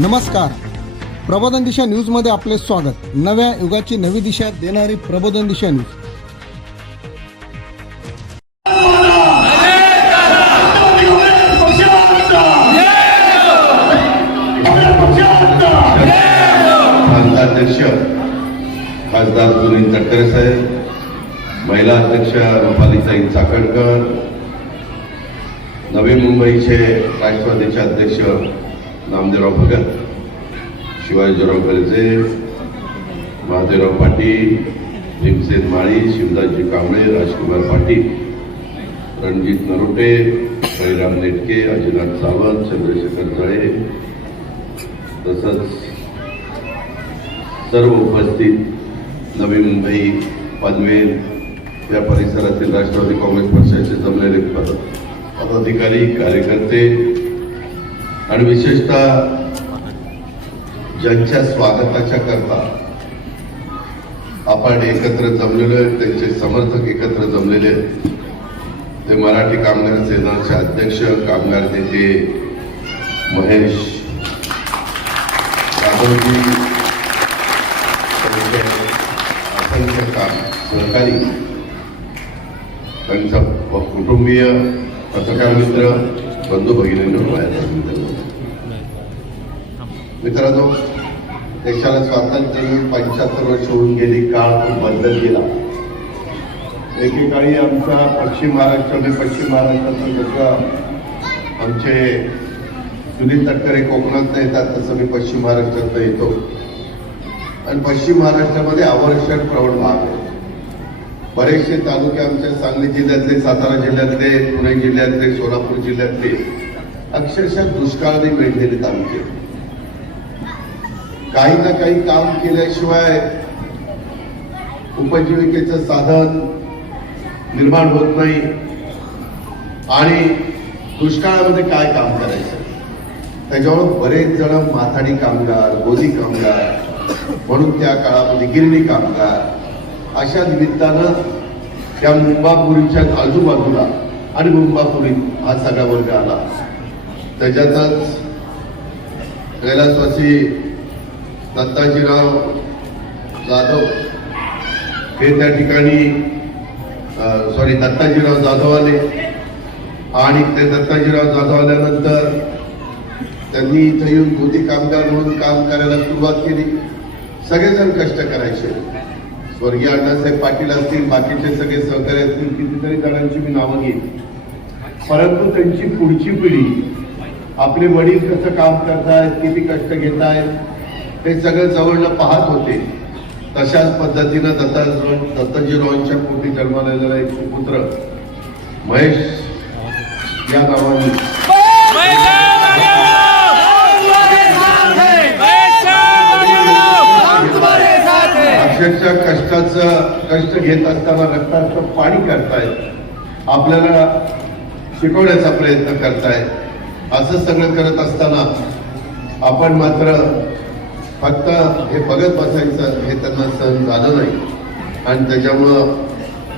नमस्कार. प्रबोधन दिशा न्यूजमध्ये आपले स्वागत. नव्या युगाची नवी दिशा देणारी प्रबोधन दिशा न्यूज. प्रांताध्यक्ष खासदार सुनील तटकरे साहेब महिला अध्यक्ष रुपालीताई चाकणकर नवी मुंबईचे राष्ट्रवादीचे अध्यक्ष नामदेवराव भगत शिवाजीराव गर्जे महादेवराव पाटील भीमसेन माळी शिवदासजी कांबळे राजकुमार पाटील रणजित नरोटे बळीराम नेटके अजिनाथ सावंत चंद्रशेखर जळे तसंच सर्व उपस्थित नवी मुंबई पनवेल या परिसरातील राष्ट्रवादी काँग्रेस पक्षाचे जमलेले पदाधिकारी कार्यकर्ते आणि विशेषतः ज्यांच्या स्वागताच्या करता आपण एकत्र जमलेलो आहे त्यांचे समर्थक एकत्र जमलेले आहेत. ते मराठी कामगार सेनाचे अध्यक्ष कामगार नेते महेश जाधवजी असंख्य काम सहकारी त्यांचा कुटुंबीय पत्रकार मित्र बंधू भगिनींवर मित्र मित्रांनो देशाला स्वातंत्र्य मिळून पंच्याहत्तर वर्ष होऊन गेली काळ खूप बदलत गेला. एकेकाळी आमचा पश्चिम महाराष्ट्र आणि पश्चिम महाराष्ट्रातलं जसं आमचे सुनील तटकरे कोकणात येतात तसं मी पश्चिम महाराष्ट्रात येतो. आणि पश्चिम महाराष्ट्रामध्ये आवर्षण प्रवण भाग आहे. बरेचसे तालुके आमच्या सांगली जिल्ह्यातले सातारा जिल्ह्यातले पुणे जिल्ह्यातले सोलापूर जिल्ह्यातले अक्षरशः दुष्काळाने वेढलेले तालुके. आहेत. काही ना काही काम केल्याशिवाय उपजीविकेचं साधन निर्माण होत नाही. आणि दुष्काळामध्ये काय काम करायचं? त्याच्यावर बरेच जण माथाडी कामगार गोदी कामगार म्हणून त्या काळामध्ये गिरणी कामगार अशा निमित्तानं त्या मुंबापुरीच्या आजूबाजूला आणि मुंबापुरी हा सगळा वर्ग आला. त्याच्यातच कैलासवासी दत्ताजीराव जाधव. हे त्या ठिकाणी सॉरी दत्ताजीराव जाधव आले आणि ते दत्ताजीराव जाधव आल्यानंतर त्यांनी इथं येऊन मोदी कामगार म्हणून काम करायला सुरुवात केली. सगळेजण कष्ट करायचे. स्वर्गीय अण्णासाहेब पाटील असतील बाकीचे सगळे सहकारी असतील कितीतरी जणांची मी नावं घेईन. परंतु त्यांची पुढची पिढी आपले वडील कसं काम करतायत किती कष्ट घेत आहेत हे सगळं जवळनं पाहत होते. तशाच पद्धतीनं दत्ता दत्तजीरावांच्या पोटी जन्मालेला एक सुपुत्र महेश या गावाने. अक्षरशः कष्टाचं कष्ट घेत असताना रक्ताचं पाणी करतायत आपल्याला शिकवण्याचा प्रयत्न करतायत असं सगळं करत असताना आपण मात्र फक्त हे बघत बसायचं हे त्यांना सहन झालं नाही. आणि त्याच्यामुळं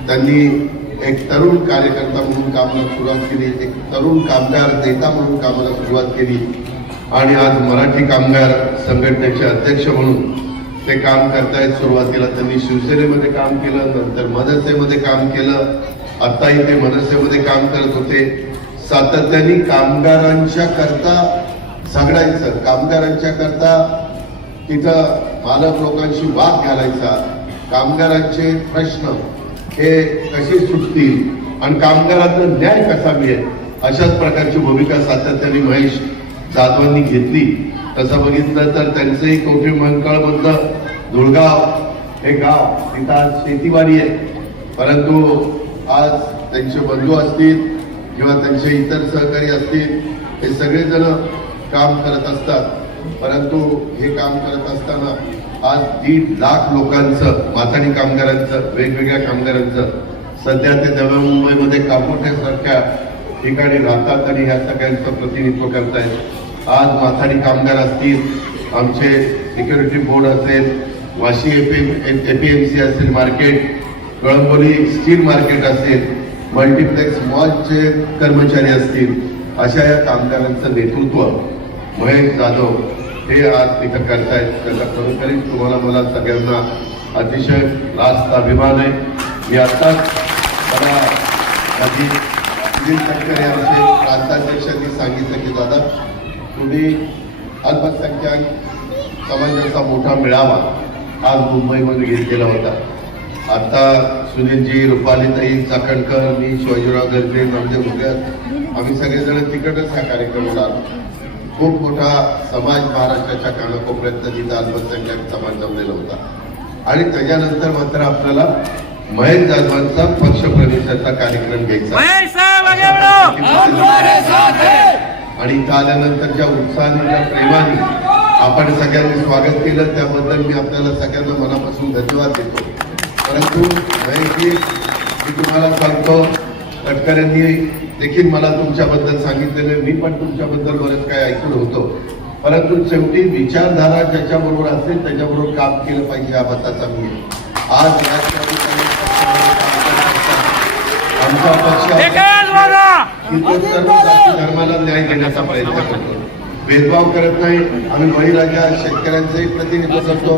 त्यांनी एक तरुण कार्यकर्ता म्हणून कामाला सुरुवात केली एक तरुण कामगार नेता म्हणून कामाला सुरुवात केली. आणि आज मराठी कामगार संघटनेचे अध्यक्ष म्हणून ते काम करतायत. सुरुवातीला त्यांनी शिवसेनेमध्ये काम केलं नंतर मनसेमध्ये काम केलं. आत्ताही ते मनसेमध्ये काम करत होते. सातत्याने कामगारांच्या करता झगडायचं. कामगारांच्या करता तिथं मालक लोकांशी वाद घालायचा. कामगारांचे प्रश्न हे कसे सुटतील आणि कामगारांना न्याय कसा मिळेल? अशाच प्रकारची भूमिका सातत्याने महेश जाधवांनी घेतली. तसं बघितलं तर त्यांचंही कवठे मंकाळमधलं धुळगाव हे गाव तिथं आज शेतीवाडी आहे. परंतु आज त्यांचे बंधू असतील किंवा त्यांचे इतर सहकारी असतील हे सगळेजण काम करत असतात. परंतु हे काम करत असताना आज दीड लाख लोकांचं माथाडी कामगारांचं वेगवेगळ्या कामगारांचं सध्या ते नव्या मुंबईमध्ये कापोठ्यासारख्या ठिकाणी राहतात आणि ह्या सगळ्यांचं प्रतिनिधित्व करतायत. आज माथाडी कामगार असतील आमचे सिक्युरिटी बोर्ड असेल वाशी एपीएमसी असेल मार्केट कळंबोली स्टील मार्केट असेल मल्टीप्लेक्स मॉलचे कर्मचारी असतील अशा या कामगारांचं नेतृत्व महेश जाधव हे आज तिथं करतायत त्याचा खरोखरी तुम्हाला मला सगळ्यांना अतिशय रास्त अभिमान आहे. मी आत्ताच मला माझी सुनील तटकरे आमचे प्रांताध्यक्षांनी सांगितलं की दादा तुम्ही अल्पसंख्याक समाजाचा मोठा मेळावा आज मुंबईमध्ये घेतलेला होता. आता सुनीलजी रुपालीताई चाकणकर मी शिवाजीराव गर्जे नामदेव भुगत आम्ही सगळेजण तिकडच ह्या कार्यक्रमाला आलो. खूप मोठा समाज महाराष्ट्राच्या कानाकोपऱ्यात तिथं अल्पसंख्याक समाज जमलेला होता. आणि त्याच्यानंतर मात्र आपल्याला महेश जाधवांचा पक्षप्रवेशाचा कार्यक्रम घ्यायचा. आणि इथं आल्यानंतर ज्या उत्साहाने ज्या प्रेमाने आपण सगळ्यांनी स्वागत केलं त्याबद्दल मी आपल्याला सगळ्यांना मनापासून धन्यवाद देतो. परंतु महेशजी मी तुम्हाला सांगतो तटकऱ्यांनी देखील मला तुमच्याबद्दल सांगितलेले मी पण तुमच्याबद्दल बरेच काही ऐकून होतो. परंतु शेवटी विचारधारा ज्याच्याबरोबर असेल त्याच्याबरोबर काम केलं पाहिजे या मताचा मी. आज आमचा पक्ष धर्माला न्याय देण्याचा प्रयत्न करतो. भेदभाव करत नाही. आम्ही बळीराजा शेतकऱ्यांचंही प्रतिनिधित्व करतो.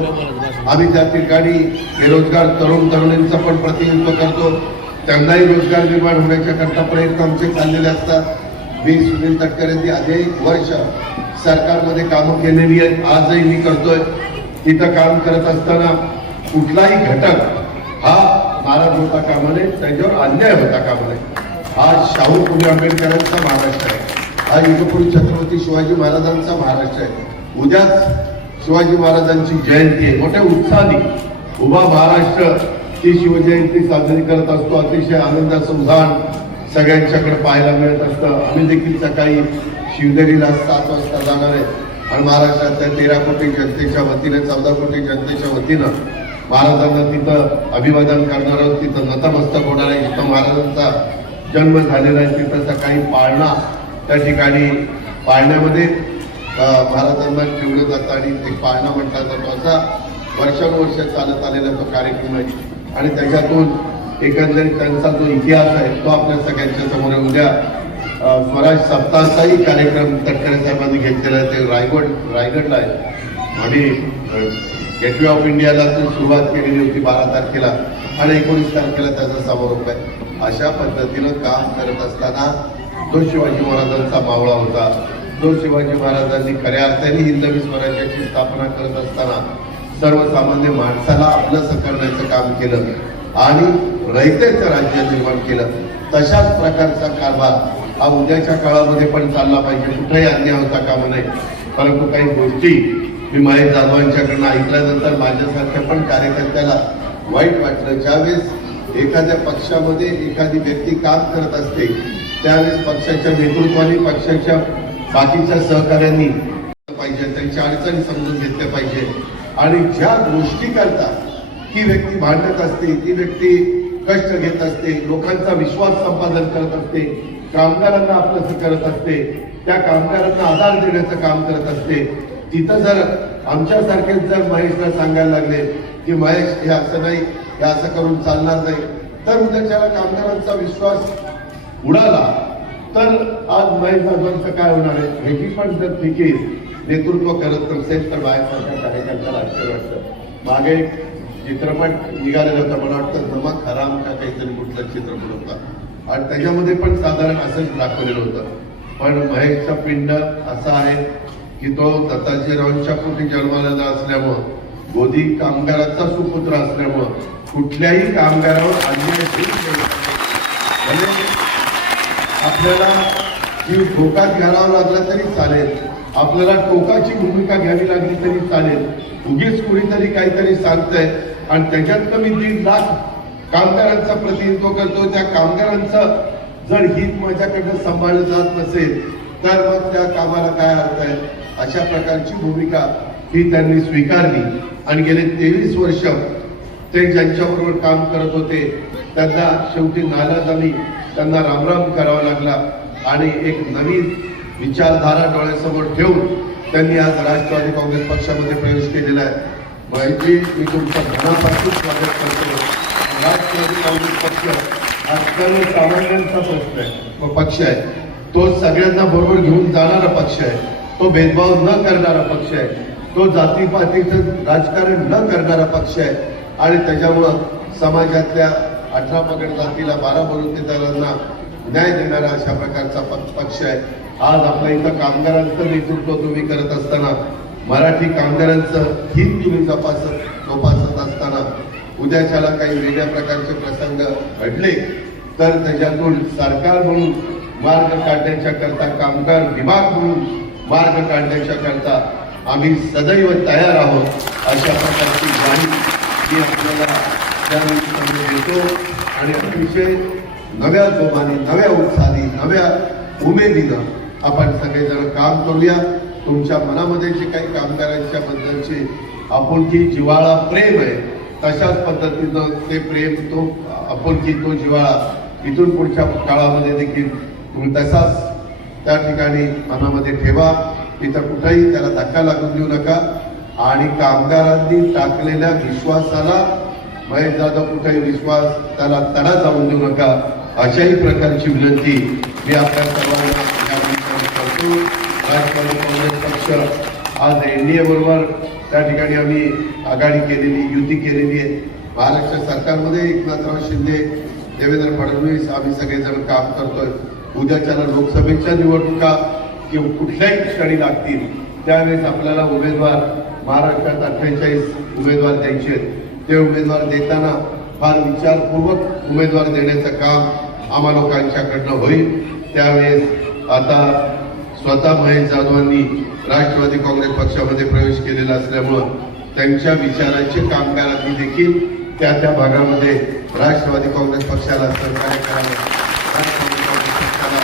आम्ही त्या ठिकाणी बेरोजगार तरुण तरुणींचं पण प्रतिनिधित्व करतो. त्यांनाही रोजगार निर्माण होण्याच्या करता प्रयत्न आमचे चाललेले असतात. मी सुनील तटकरेंनी अनेक वर्ष सरकारमध्ये कामं केलेली आहेत. आजही मी करतोय. तिथं काम करत असताना कुठलाही घटक हा नाराज होता कामा नये त्याच्यावर अन्याय होता कामा नये आज शाहू फुले आंबेडकरांचा महाराष्ट्र आहे. हा युगपुरी छत्रपती शिवाजी महाराजांचा महाराष्ट्र आहे. उद्याच शिवाजी महाराजांची जयंती आहे. मोठ्या उत्साहाने उभा महाराष्ट्र ही शिवजयंती साजरी करत असतो. अतिशय आनंदाचं उदाहरण सगळ्यांच्याकडे पाहायला मिळत असतं. आम्ही देखील सकाळी शिवनेरीला सात वाजता जाणार आहे. आणि महाराष्ट्रातल्या तेरा कोटी जनतेच्या वतीनं चौदा कोटी जनतेच्या वतीनं महाराजांना तिथं अभिवादन करणार आहोत. तिथं नतमस्तक होणार आहे. जिथं महाराजांचा जन्म झालेला आहे तिथं सकाळी पाळणा त्या ठिकाणी पाळण्यामध्ये महाराजांना ठेवलं जातं आणि ते पाळणा म्हटला जातो. असा वर्षानुवर्ष चालत आलेला तो कार्यक्रम आहे. आणि त्याच्यातून एकंदरीत त्यांचा जो इतिहास आहे तो आपल्या सगळ्यांच्या समोर उद्या स्वराज सप्ताहाचाही कार्यक्रम तटकरे साहेबांनी घेतलेला आहे. ते रायगड रायगडला आहे. आणि गेटवे ऑफ इंडियाला तर सुरुवात केलेली होती बारा तारखेला आणि एकोणीस तारखेला त्याचा समारोप आहे. अशा पद्धतीनं काम करत असताना तो शिवाजी महाराजांचा मावळा होता तो शिवाजी महाराजांनी खऱ्या अर्थाने हिंदवी स्वराज्याची स्थापना करत असताना सर्वसामान्य माणसाला आपलं करण्याचं काम केलं आणि रयतेचं राज्य निर्माण केलं. तशाच प्रकारचा कारभार हा उद्याच्या काळामध्ये पण चालला पाहिजे. कुठेही अन्याय होता कामा नये. परंतु काही गोष्टी मी महेश जाधवांच्याकडनं ऐकल्यानंतर माझ्यासारख्या पण कार्यकर्त्याला वाईट वाटलं. ज्यावेळेस एखाद्या पक्षामध्ये एखादी व्यक्ती काम करत असते त्यावेळेस पक्षाच्या नेतृत्वाने पक्षाच्या बाकीच्या सहकाऱ्यांनी पाहिजे त्यांच्या अडचणी समजून घेतल्या पाहिजे. आणि ज्या गोष्टी करता ती व्यक्ती भांडत असते ती व्यक्ती कष्ट घेत असते लोकांचा विश्वास संपादन करत असते कामगारांना आपलं करत असते त्या कामगारांना आधार देण्याचं काम करत असते. तिथं जर आमच्यासारखेच जर महेशला सांगायला लागले की महेश हे असं नाही हे असं करून चालणार नाही तर उद्याच्याला कामगारांचा विश्वास उडाला तर आज महेश जाधवांचं काय होणार आहे? ह्याची पण जर तिकीट नेतृत्व करत नसेल तर बाहेरसारख्या कार्यकर्त्याला आश्चर्य वाटतं मागे एक चित्रपट निघालेला होता मला वाटतं नमक खराम का काहीतरी कुठला चित्रपट होता. आणि त्याच्यामध्ये पण साधारण असंच दाखवलेलं होतं. पण महेशचा पिंड असा आहे की तो दत्ताजीरावांच्या पोटी जन्मालेला असल्यामुळं गोदी कामगाराचा सुपुत्र असल्यामुळं कुठल्याही कामगारावर अन्याय म्हणजे आपल्याला की धोक्यात घालावा लागला तरी चालेल. आपल्याला टोकाची भूमिका घ्यावी लागली तरी चालेल. उगीच कुणीतरी काहीतरी सांगतंय. आणि त्याच्यात मी दीड लाख कामगारांचं प्रतिनिधित्व करतो. त्या कामगारांचं जर हित माझ्याकडनं सांभाळलं जात नसेल तर मग त्या कामाला काय अर्थ आहे? अशा प्रकारची भूमिका ही त्यांनी स्वीकारली. आणि गेले तेवीस वर्ष ते ज्यांच्याबरोबर काम करत होते त्यांना शेवटी नालाजानी त्यांना रामराम करावा लागला. आणि एक नवीन विचारधारा डोळ्यासमोर ठेवून त्यांनी आज राष्ट्रवादी काँग्रेस पक्षामध्ये प्रवेश केलेला आहे. माहिती मी तुमच्या मनापासून स्वागत करतो. राष्ट्रवादी काँग्रेस पक्ष हा सर्वसामान्यांचा प्रश्न आहे. पक्ष आहे. तो सगळ्यांना बरोबर घेऊन जाणारा पक्ष आहे. तो भेदभाव न करणारा पक्ष आहे. तो जातीपातीचं राजकारण न करणारा पक्ष आहे. आणि त्याच्यामुळं समाजातल्या अठरा पगड जातीला बारा बलुतेदारांना न्याय देणारा अशा प्रकारचा पक्ष आहे. आज आपल्या इथं कामगारांचं नेतृत्व तुम्ही करत असताना मराठी कामगारांचं हित तुम्ही जपासत जोपासत असताना उद्याच्याला काही वेगळ्या प्रकारचे प्रसंग घडले तर त्याच्यातून सरकार म्हणून मार्ग काढण्याच्या करता कामगार विभाग म्हणून मार्ग काढण्याच्या करता आम्ही सदैव तयार आहोत अशा प्रकारची ग्वाही मी आपल्याला त्यावेळी देतो. आणि अतिशय नव्या जोमाने नव्या उत्साहाने नव्या उमेदीनं आपण सगळेजण काम करूया. तुमच्या मनामध्ये जे काही कामगारांच्या बद्दलचे आपुलकी जिव्हाळा प्रेम आहे तशाच पद्धतीनं ते प्रेम तो आपुलकी तो जिव्हाळा इथून पुढच्या काळामध्ये देखील तुम्ही तसाच त्या ठिकाणी मनामध्ये ठेवा. तिथं कुठेही त्याला धक्का लागून देऊ नका. आणि कामगारांनी टाकलेल्या विश्वासाला महेश जाधव कुठेही विश्वास त्याला तडा जाऊन देऊ नका. अशाही प्रकारची विनंती मी आपल्या सर्वांना करतो. राष्ट्रवादी काँग्रेस पक्ष आज एनडीए बरोबर त्या ठिकाणी आम्ही आघाडी केलेली युती केलेली आहे. महाराष्ट्र सरकारमध्ये एकनाथराव शिंदे देवेंद्र फडणवीस आम्ही सगळेजण काम करतोय. उद्याच्याला लोकसभेच्या निवडणुका किंवा कुठल्याही क्षणी लागतील त्यावेळेस आपल्याला उमेदवार महाराष्ट्रात अठ्ठेचाळीस उमेदवार द्यायचे आहेत. ते उमेदवार देताना फार विचारपूर्वक उमेदवार देण्याचं काम आम्हा लोकांच्याकडनं होईल. त्यावेळेस आता स्वतः महेश जाधवांनी राष्ट्रवादी काँग्रेस पक्षामध्ये प्रवेश केलेला असल्यामुळं त्यांच्या विचाराचे कामगारांनी देखील त्या त्या भागामध्ये राष्ट्रवादी काँग्रेस पक्षाला सहकार्य करावं. राष्ट्रवादी काँग्रेस पक्षाला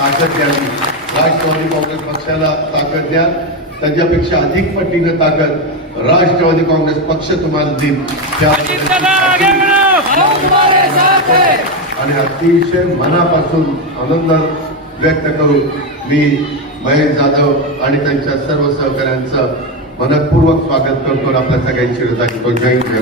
ताकद द्यावी राष्ट्रवादी काँग्रेस पक्षाला ताकद द्या. त्याच्यापेक्षा अधिक पटीनं ताकद राष्ट्रवादी काँग्रेस पक्ष तुम्हाला देईल. त्या आणि अतिशय मनापासून आनंद व्यक्त करून मी महेश जाधव आणि त्यांच्या सर्व सहकाऱ्यांचं मनपूर्वक स्वागत करतो आपल्या सगळ्यांची रजा घेतो. जय जय